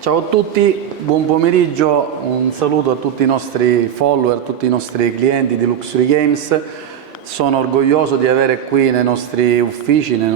Ciao a tutti, buon pomeriggio, un saluto a tutti i nostri follower, a tutti i nostri clienti di Luxury Games. Sono orgoglioso di avere qui nei nostri uffici, nella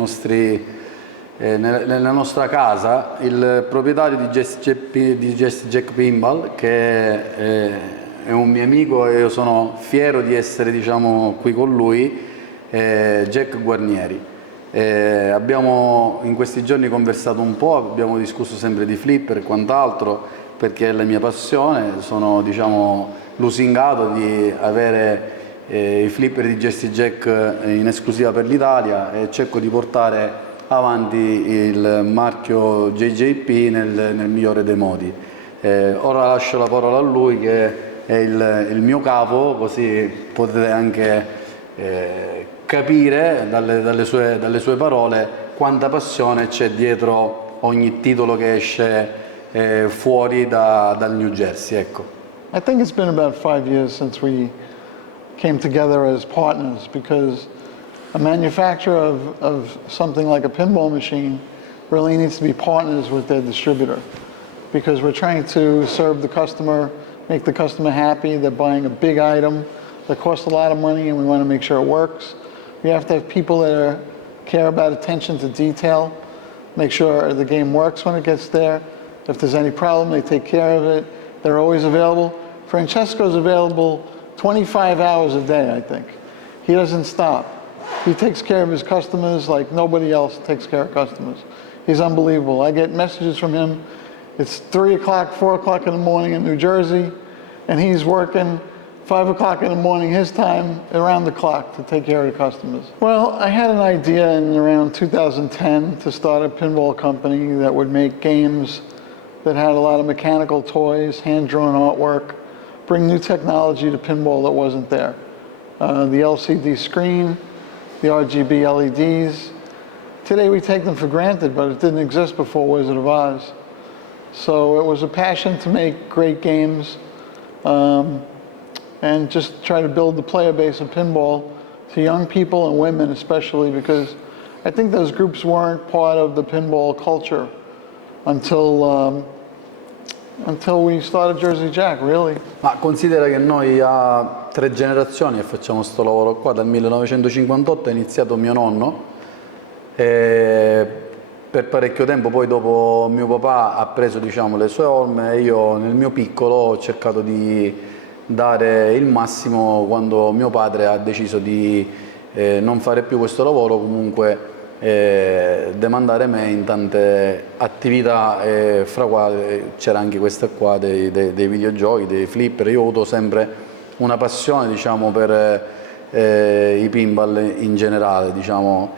nostra casa, il proprietario di Just Jack Pinball, che è un mio amico e io sono fiero di essere, diciamo, qui con lui, Jack Guarnieri. Abbiamo in questi giorni conversato un po', abbiamo discusso sempre di flipper e quant'altro, perché è la mia passione. Sono, diciamo, lusingato di avere i flipper di Jesse Jack in esclusiva per l'Italia e cerco di portare avanti il marchio JJP nel migliore dei modi. Ora lascio la parola a lui, che è il mio capo, così potete anche capire dalle sue parole quanta passione c'è dietro ogni titolo che esce fuori dal New Jersey, ecco. I think it's been about 5 years since we came together as partners, because a manufacturer of something like a pinball machine really needs to be partners with their distributor, because we're trying to serve the customer, make the customer happy. They're buying a big item that costs a lot of money, and we want to make sure it works. We have to have people that care about attention to detail, make sure the game works when it gets there. If there's any problem, they take care of it. They're always available. Francesco's available 25 hours a day, I think. He doesn't stop. He takes care of his customers like nobody else takes care of customers. He's unbelievable. I get messages from him. It's 3 o'clock, 4 o'clock in the morning in New Jersey, and he's working 5 o'clock in the morning, his time, around the clock to take care of the customers. Well, I had an idea in around 2010 to start a pinball company that would make games that had a lot of mechanical toys, hand-drawn artwork, bring new technology to pinball that wasn't there. The LCD screen, the RGB LEDs. Today we take them for granted, but it didn't exist before Wizard of Oz. So it was a passion to make great games, and just try to build the player base of pinball to young people and women especially, because I think those groups weren't part of the pinball culture until we started Jersey Jack, really. Ma considera che noi a 3 generazioni facciamo questo lavoro qua. Dal 1958 è iniziato mio nonno, e per parecchio tempo poi dopo mio papà ha preso, diciamo, le sue orme, e io nel mio piccolo ho cercato di dare il massimo quando mio padre ha deciso di non fare più questo lavoro, comunque demandare me in tante attività, fra quali c'era anche questa qua dei videogiochi, dei flipper. Io ho avuto sempre una passione, diciamo, per i pinball in generale, diciamo.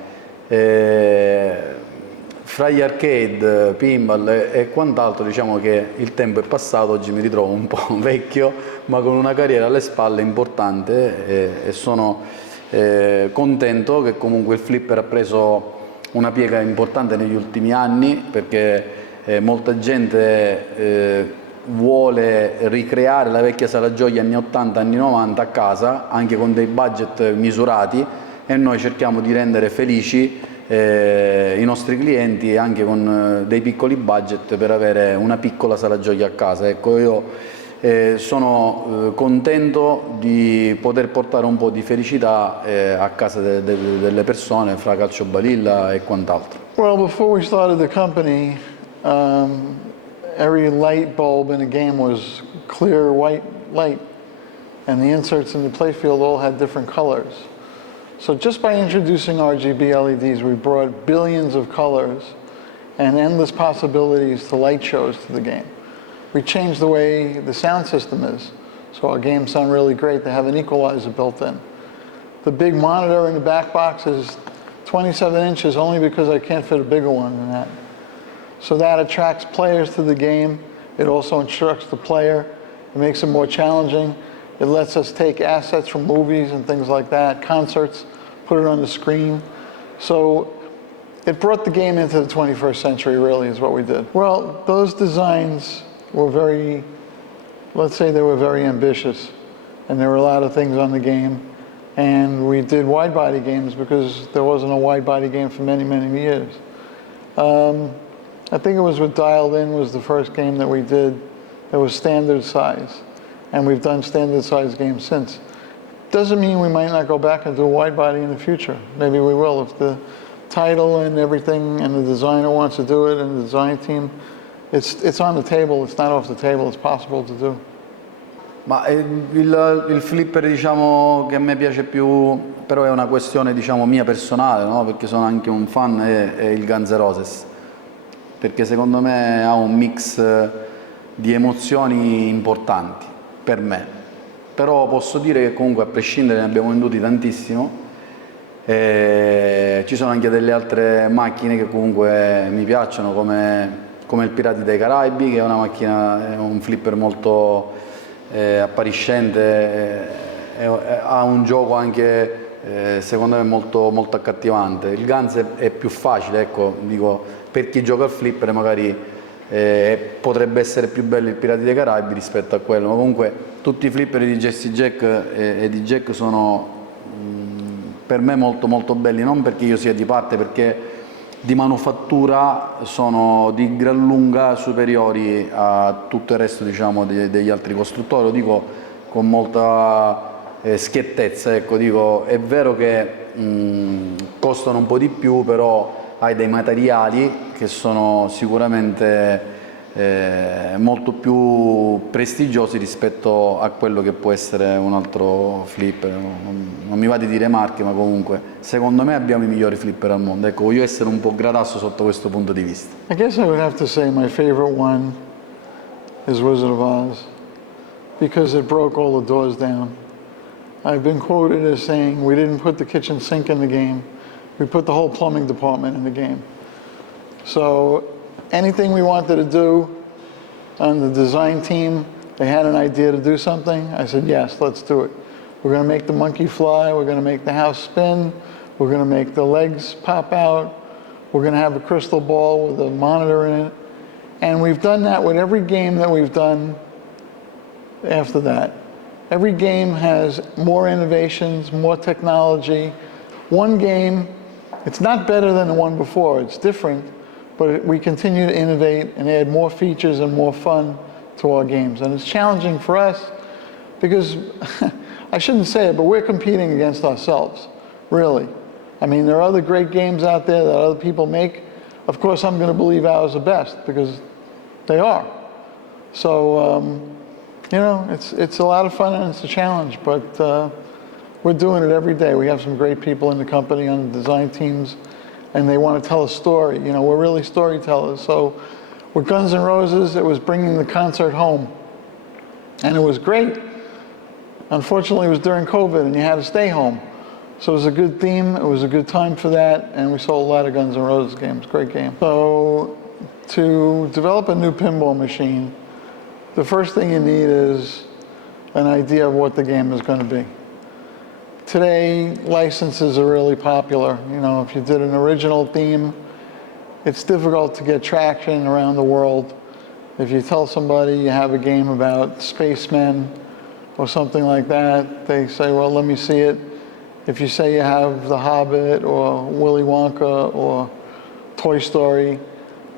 Fra gli arcade, pinball e quant'altro, diciamo che il tempo è passato. Oggi mi ritrovo un po' vecchio, ma con una carriera alle spalle importante, e sono contento che comunque il flipper ha preso una piega importante negli ultimi anni, perché molta gente vuole ricreare la vecchia sala giochi anni 80, anni 90 a casa, anche con dei budget misurati, e noi cerchiamo di rendere felici i nostri clienti anche con dei piccoli budget per avere una piccola sala giochi a casa. Ecco, io sono contento di poter portare un po' di felicità a casa delle persone, fra calcio balilla e quant'altro. Well, before we started the company, every light bulb in a game was clear white light, and the inserts in the playfield all had different colors. So just by introducing RGB LEDs, we brought billions of colors and endless possibilities to light shows to the game. We changed the way the sound system is, so our games sound really great. They have an equalizer built in. The big monitor in the back box is 27 inches only because I can't fit a bigger one than that. So that attracts players to the game. It also instructs the player. It makes it more challenging. It lets us take assets from movies and things like that, concerts, put it on the screen. So it brought the game into the 21st century, really, is what we did. Well, those designs were very, let's say they were very ambitious, and there were a lot of things on the game. And we did wide body games because there wasn't a wide body game for many, many years. I think it was with Dialed In was the first game that we did that was standard size. And we've done standard size games since. Doesn't mean we might not go back and do a wide body in the future. Maybe we will if the title and everything and the designer wants to do it and the design team. It's on the table, it's not off the table, it's possible to do. Ma il flipper diciamo che a me piace più, però è una questione diciamo mia personale, no? Perché sono anche un fan, è il Guns N' Roses, perché secondo me ha un mix di emozioni importanti per me, però posso dire che comunque a prescindere ne abbiamo venduti tantissimo, ci sono anche delle altre macchine che comunque mi piacciono come il Pirati dei Caraibi, che è una macchina, è un flipper molto appariscente, ha un gioco anche secondo me molto, molto accattivante. Il Guns è più facile, ecco, dico, per chi gioca al flipper magari potrebbe essere più bello il Pirati dei Caraibi rispetto a quello, ma comunque tutti i flipper di Jesse Jack e di Jack sono per me molto molto belli, non perché io sia di parte, perché di manufattura sono di gran lunga superiori a tutto il resto diciamo degli altri costruttori. Lo dico con molta schiettezza, ecco, dico, è vero che costano un po' di più, però hai dei materiali che sono sicuramente molto più prestigiosi rispetto a quello che può essere un altro flipper. Non mi va di dire marche, ma comunque secondo me abbiamo i migliori flipper al mondo. Ecco, voglio essere un po' gradasso sotto questo punto di vista. I guess I would have to say my favorite one is Wizard of Oz because it broke all the doors down. I've been quoted as saying we didn't put the kitchen sink in the game, we put the whole plumbing department in the game. So anything we wanted to do on the design team, they had an idea to do something, I said, yes, let's do it. We're going to make the monkey fly, we're going to make the house spin, we're going to make the legs pop out, we're going to have a crystal ball with a monitor in it. And we've done that with every game that we've done after that. Every game has more innovations, more technology. One game, it's not better than the one before, it's different, but we continue to innovate and add more features and more fun to our games. And it's challenging for us because, I shouldn't say it, but we're competing against ourselves, really. I mean, there are other great games out there that other people make. Of course, I'm going to believe ours are best because they are. So, you know, it's a lot of fun and it's a challenge, but we're doing it every day. We have some great people in the company on the design teams, and they want to tell a story. You know, we're really storytellers. So with Guns N' Roses, it was bringing the concert home, and it was great. Unfortunately, it was during COVID, and you had to stay home. So it was a good theme, it was a good time for that, and we sold a lot of Guns N' Roses games, great game. So to develop a new pinball machine, the first thing you need is an idea of what the game is going to be. Today, licenses are really popular. You know, if you did an original theme, it's difficult to get traction around the world. If you tell somebody you have a game about spacemen or something like that, they say, well, let me see it. If you say you have The Hobbit or Willy Wonka or Toy Story,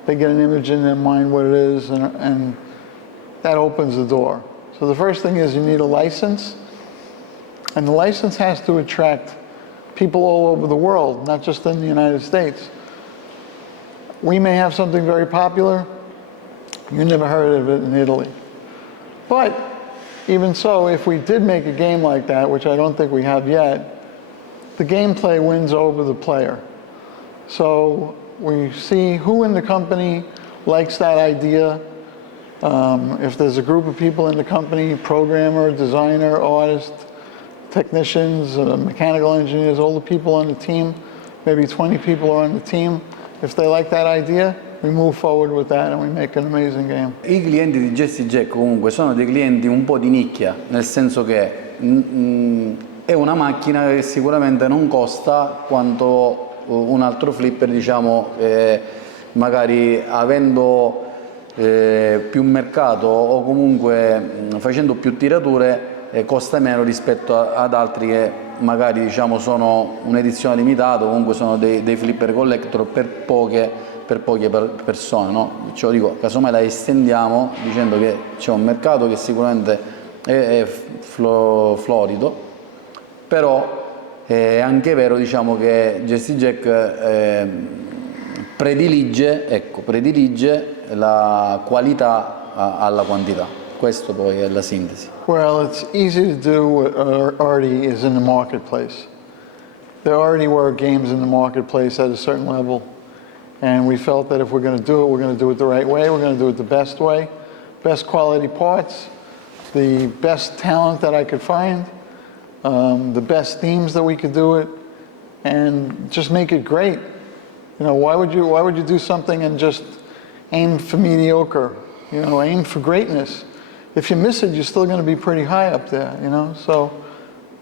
they get an image in their mind what it is, and that opens the door. So the first thing is you need a license, and the license has to attract people all over the world, not just in the United States. We may have something very popular, you never heard of it in Italy. But even so, if we did make a game like that, which I don't think we have yet, the gameplay wins over the player. So we see who in the company likes that idea. If there's a group of people in the company, programmer, designer, artist, technicians, mechanical engineers, all the people on the team, maybe 20 people are on the team. If they like that idea, we move forward with that and we make an amazing game. I clienti di Jesse Jack comunque sono dei clienti un po' di nicchia, nel senso che è una macchina che sicuramente non costa quanto un altro flipper, diciamo, magari avendo più mercato o comunque facendo più tirature costa meno rispetto ad altri che magari diciamo sono un'edizione limitata, comunque sono dei flipper collector per poche persone, no? Cioè, dico, casomai la estendiamo dicendo che c'è un mercato che sicuramente è florido, però è anche vero, diciamo, che Jesse Jack predilige la qualità alla quantità. Questo poi è la sintesi. Well, it's easy to do what already is in the marketplace. There already were games in the marketplace at a certain level, and we felt that if we're going to do it, we're going to do it the right way, we're going to do it the best way, best quality parts, the best talent that I could find, the best themes that we could do it, and just make it great. You know, why would you do something and just aim for mediocre? You know, aim for greatness. If you miss it, you're still going to be pretty high up there, you know? So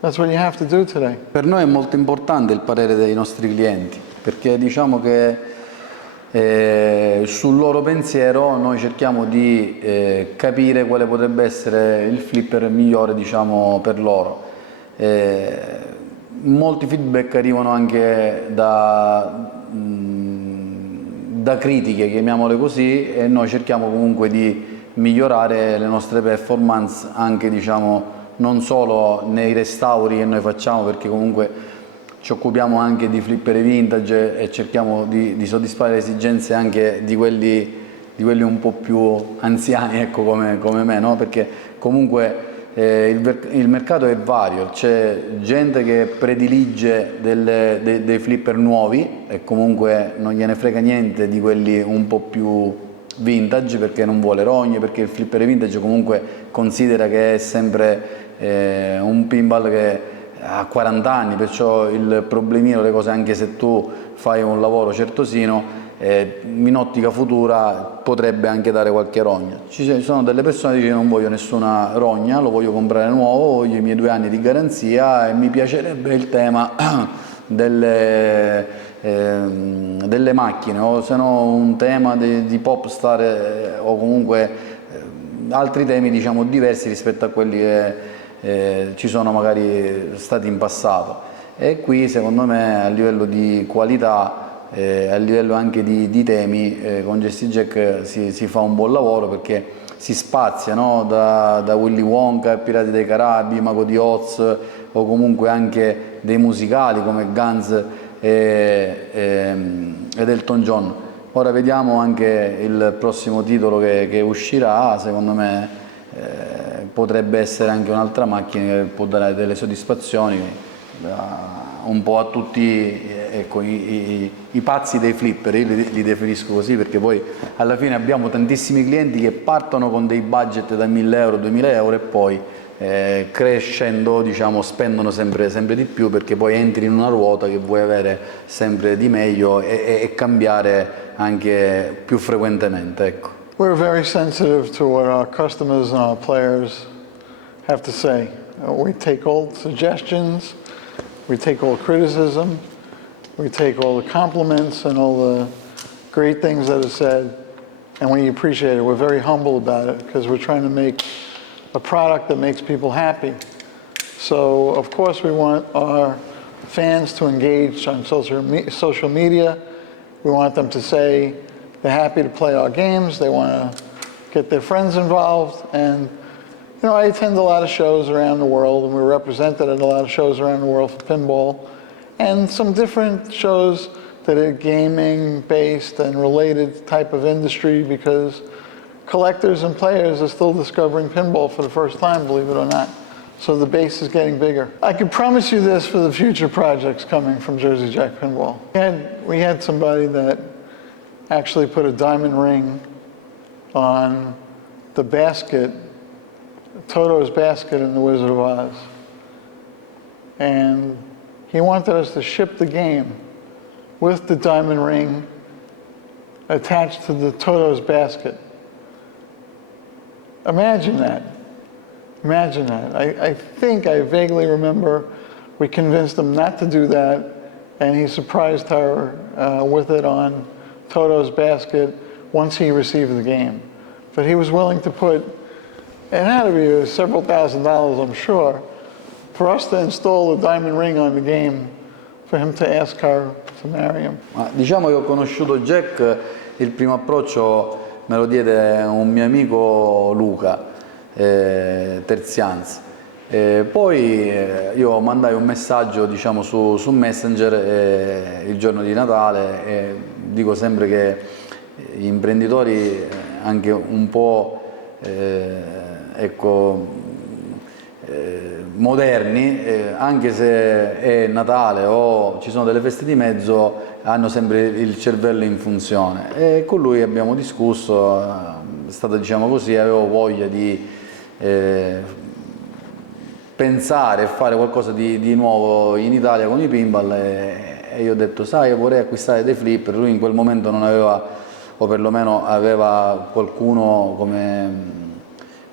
that's what you have to do today. Per noi è molto importante il parere dei nostri clienti, perché diciamo che sul loro pensiero noi cerchiamo di capire quale potrebbe essere il flipper migliore, diciamo, per loro. Molti feedback arrivano anche da critiche, chiamiamole così, e noi cerchiamo comunque di migliorare le nostre performance anche, diciamo, non solo nei restauri che noi facciamo, perché comunque ci occupiamo anche di flipper vintage e cerchiamo di soddisfare le esigenze anche di quelli un po' più anziani, ecco, come me, no? Perché comunque il mercato è vario, c'è gente che predilige dei flipper nuovi e comunque non gliene frega niente di quelli un po' più vintage, perché non vuole rogne, perché il flipper vintage comunque considera che è sempre un pinball che ha 40 anni, perciò il problemino, le cose, anche se tu fai un lavoro certosino, in ottica futura potrebbe anche dare qualche rogna. Ci sono delle persone che dicono: non voglio nessuna rogna, lo voglio comprare nuovo, voglio i miei 2 anni di garanzia e mi piacerebbe il tema delle macchine, o se no un tema di pop star, o comunque altri temi, diciamo, diversi rispetto a quelli che ci sono magari stati in passato. E qui secondo me a livello di qualità, a livello anche di temi, con Jesse Jack si fa un buon lavoro, perché si spazia, no? da Willy Wonka, Pirati dei Caraibi, Mago di Oz, o comunque anche dei musicali come Guns ed Elton John. Ora vediamo anche il prossimo titolo che uscirà. Secondo me potrebbe essere anche un'altra macchina che può dare delle soddisfazioni un po' a tutti, ecco, i pazzi dei flipper. Io li definisco così, perché poi alla fine abbiamo tantissimi clienti che partono con dei budget da 1.000 euro, 2.000 euro e poi crescendo, diciamo, spendono sempre di più, perché poi entri in una ruota che vuoi avere sempre di meglio e cambiare anche più frequentemente, ecco. We're very sensitive to what our customers and our players have to say. We take all suggestions, we take all criticism, we take all the compliments and all the great things that are said, and we appreciate it. We're very humble about it, because we're trying to make a product that makes people happy. So, of course, we want our fans to engage on social media. We want them to say they're happy to play our games, they want to get their friends involved. And, you know, I attend a lot of shows around the world, and we're represented at a lot of shows around the world for pinball, and some different shows that are gaming-based and related type of industry, because collectors and players are still discovering pinball for the first time, believe it or not. So the base is getting bigger. I can promise you this for the future projects coming from Jersey Jack Pinball. We had somebody that actually put a diamond ring on the basket, Toto's basket in The Wizard of Oz. And he wanted us to ship the game with the diamond ring attached to the Toto's basket. Imagine that. Imagine that. I think I vaguely remember we convinced him not to do that, and he surprised her with it on Toto's basket once he received the game. But he was willing to put, it had to be several $1,000s, I'm sure, for us to install a diamond ring on the game, for him to ask her to marry him. Ma diciamo che ho conosciuto Jack, il primo approccio me lo diede un mio amico Luca, Terzianz. Poi io mandai un messaggio, diciamo, su Messenger il giorno di Natale, e dico sempre che gli imprenditori anche un po' moderni, anche se è Natale o ci sono delle feste di mezzo, hanno sempre il cervello in funzione, e con lui abbiamo discusso, è stato, diciamo così, avevo voglia di pensare e fare qualcosa di nuovo in Italia con i pinball, e io ho detto, sai, io vorrei acquistare dei flipper. Lui in quel momento non aveva, o perlomeno aveva qualcuno come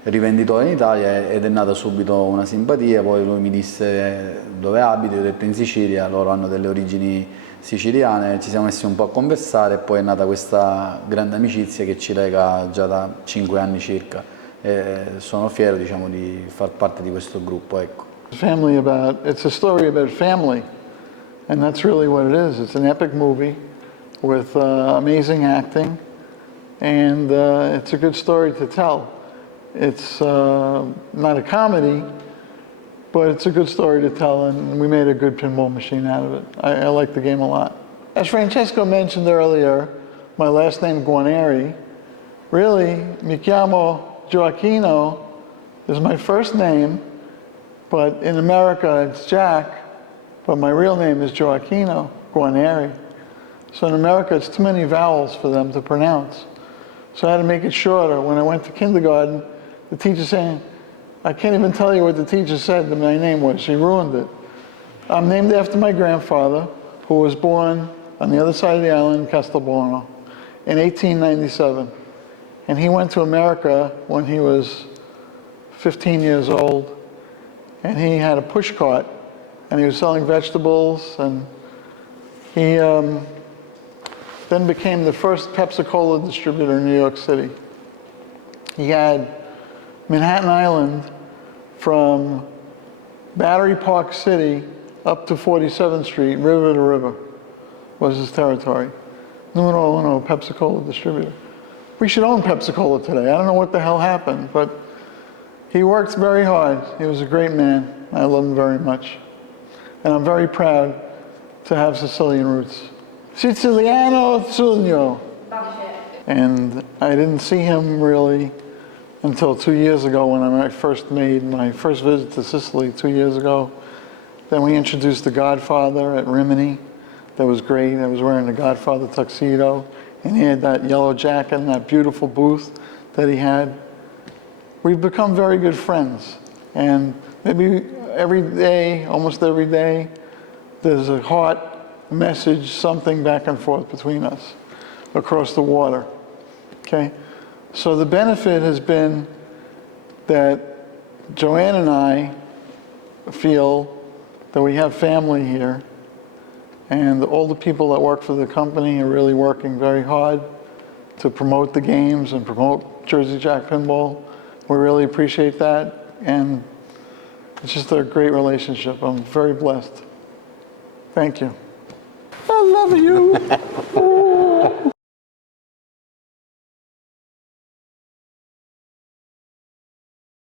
rivenditore in Italia, ed è nata subito una simpatia. Poi lui mi disse dove abito, io ho detto in Sicilia, loro hanno delle origini siciliane, ci siamo messi un po' a conversare, e poi è nata questa grande amicizia che ci lega già da 5 anni circa. Sono fiero, diciamo, di far parte di questo gruppo, ecco. It's a story about family, and that's really what it is. It's an epic movie with amazing acting, and it's a good story to tell. It's not a comedy, but it's a good story to tell, and we made a good pinball machine out of it. I like the game a lot. As Francesco mentioned earlier, my last name Guarnieri, really, mi chiamo Gioacchino is my first name, but in America it's Jack, but my real name is Gioacchino Guarnieri. So in America it's too many vowels for them to pronounce. So I had to make it shorter. When I went to kindergarten, the teacher saying, I can't even tell you what the teacher said that my name was. She ruined it. I'm named after my grandfather, who was born on the other side of the island, Castelbuono, in 1897. And he went to America when he was 15 years old, and he had a push cart, and he was selling vegetables, and he then became the first Pepsi-Cola distributor in New York City. He had Manhattan Island from Battery Park City up to 47th Street, river to river, was his territory. Numero uno Pepsi-Cola distributor. We should own Pepsi-Cola today. I don't know what the hell happened, but he worked very hard. He was a great man. I love him very much. And I'm very proud to have Sicilian roots. Siciliano Sugno. And I didn't see him really until 2 years ago when I first made my first visit to Sicily 2 years ago. Then we introduced the Godfather at Rimini. That was great. I was wearing the Godfather tuxedo, and he had that yellow jacket and that beautiful booth that he had. We've become very good friends, and maybe every day, almost every day, there's a heart message, something back and forth between us across the water, okay? So the benefit has been that Joanne and I feel that we have family here, and all the people that work for the company are really working very hard to promote the games and promote Jersey Jack Pinball. We really appreciate that, and it's just a great relationship. I'm very blessed. Thank you. I love you.